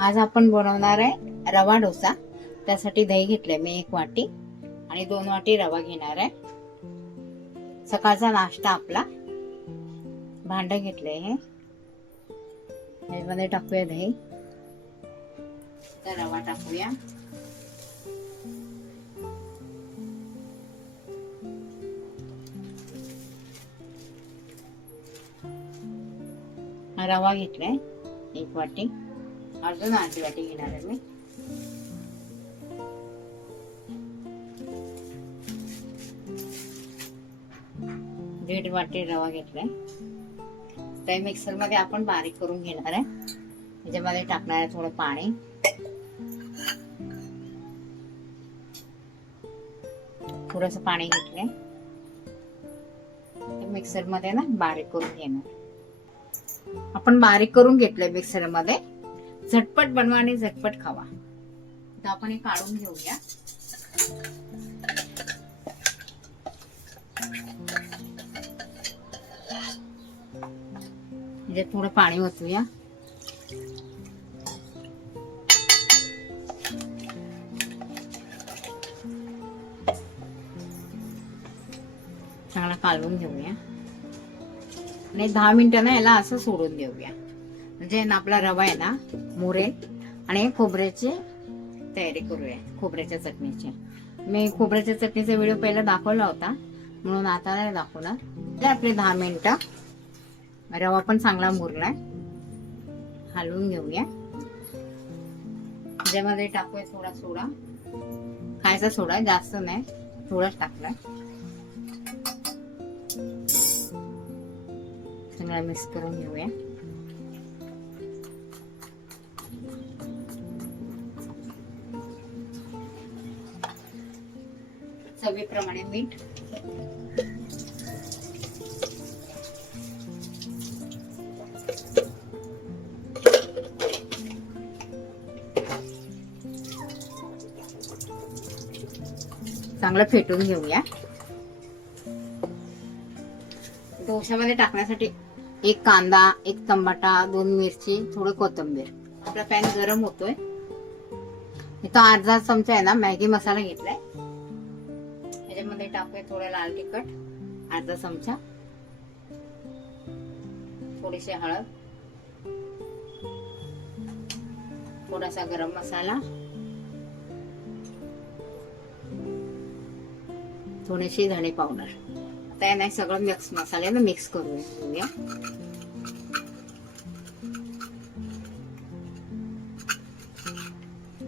आज आपण बनवणार आहे रवा डोसा. त्यासाठी दही घेतलंय मी एक वाटी आणि दोन वाटी रवा घेणार आहे. सकाळचा नाश्ता आपला. भांड घेतलंय हे. याच्यामध्ये टाकूया दही. तर रवा टाकूया. रवा घेतलाय एक वाटी. अजून अर्धी वाटी घेणार आहे मी. दीड वाटी रवा घेतलाय. तर मिक्सरमध्ये आपण बारीक करून घेणार आहे. त्याच्यामध्ये टाकणार आहे थोडं पाणी. थोडस पाणी घेतलंय. मिक्सरमध्ये ना बारीक करून घेणार. आपण बारीक करून घेतलंय मिक्सरमध्ये. झटपट बनवा आणि झटपट खावा. तर आपण हे काढून घेऊया. म्हणजे थोडं पाणी ओतूया. चांगला कालवून घेऊया. आणि दहा मिनिटं ना याला असं सोडून देऊया. म्हणजे ना आपला रवा आहे ना मोरे आणि खोबऱ्याची तयारी करूया खोबऱ्याच्या चटणीची. मी खोबऱ्याच्या चटणीचा व्हिडिओ पहिला दाखवला होता म्हणून आता नाही दाखवणार. आपले दहा मिनिटं. रवा पण चांगला मुरलाय. हलवून घेऊया. त्याच्यामध्ये टाकूया थोडा सोडा. खायचा सोडा जास्त नाही. थोडाच टाकलाय. चांगला मिक्स करून घेऊया. चवीप्रमाणे मीठ. चांगलं फेटून घेऊया. डोश्यामध्ये टाकण्यासाठी एक कांदा एक टमाटा दोन मिरची थोडं कोथिंबीर. आपला पॅन गरम होतोय. इथं अर्धा चमचा आहे ना मॅगी मसाला घेतलाय. त्याच्यामध्ये टाकूया थोडं लाल तिखट अर्धा चमचा. थोडीशी हळद. थोडासा गरम मसाला. थोडीशी धणे पावडर. आता हे नाही सगळं मिक्स मसाले ना मिक्स करूया.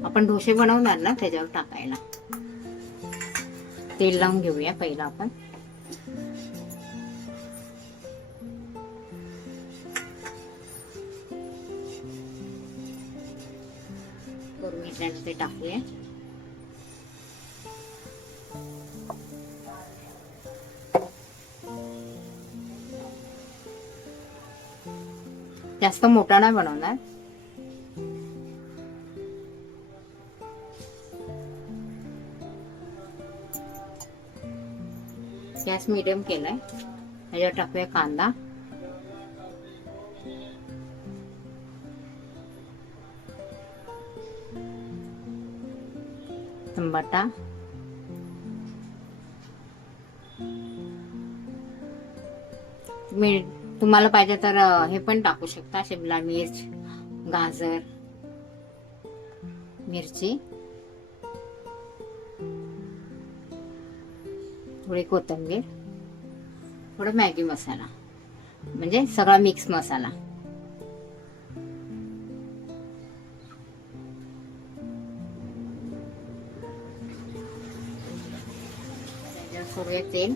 आपण डोसे बनवणार ना त्याच्यावर टाकायला? तेल लावून घेऊया पहिला आपण. ते टाकूया. जास्त मोठा नाही बनवणार. गॅस मिडियम केलाय. त्याच्यावर टाकूया कांदा. टमाटा तुम्ही तुम्हाला पाहिजे तर हे पण टाकू शकता शिमला मिर्च गाजर मिरची. थोडी कोथिंबीर थोडं मॅगी मसाला म्हणजे सगळा मिक्स मसाला. सोडूया तेल.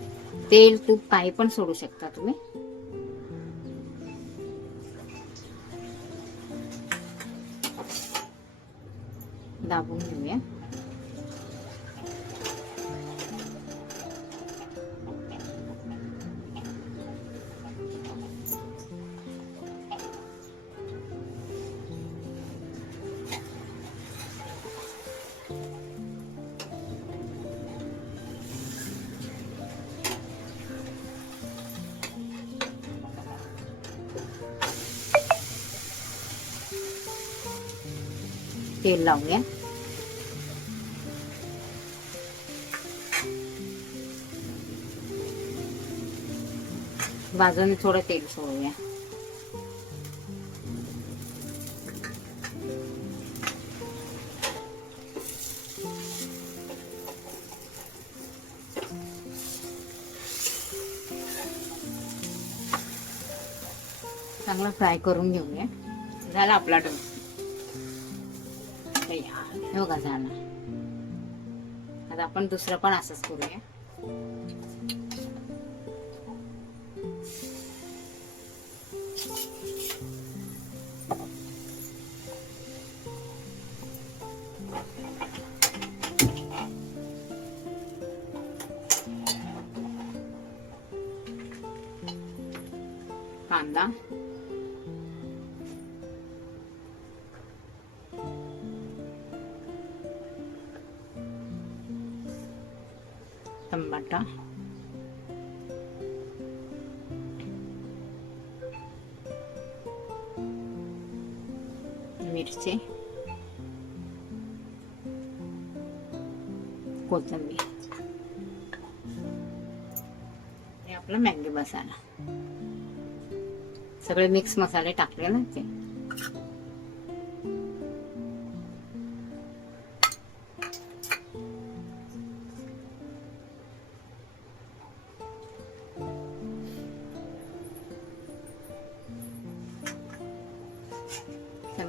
तेल तूप काही पण सोडू शकता तुम्ही. दाबून घेऊया. तेल लावूया बाजूने थोडं तेल सोडूया चांगला फ्राय करून घेऊया झाला आपला डोसा तयार. हे. बघा झाला? आता आपण दुसरं पण असंच करूया. कांदा. मिरची. कोथिंबीर. हे आपला मॅगी मसाला. सगळे मिक्स मसाले टाकले ना ते.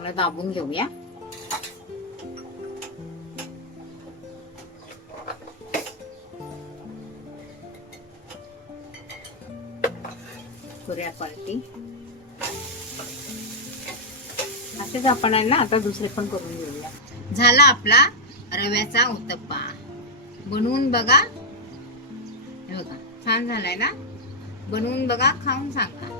चांगलं दाबून घेऊया. करूया पार्टी असेच आपण आहे ना आता दुसरे पण करून घेऊया. झाला आपला रव्याचा उत्तप्पा. बनवून बघा. हे बघा छान झालाय ना? बनवून बघा खाऊन सांगा.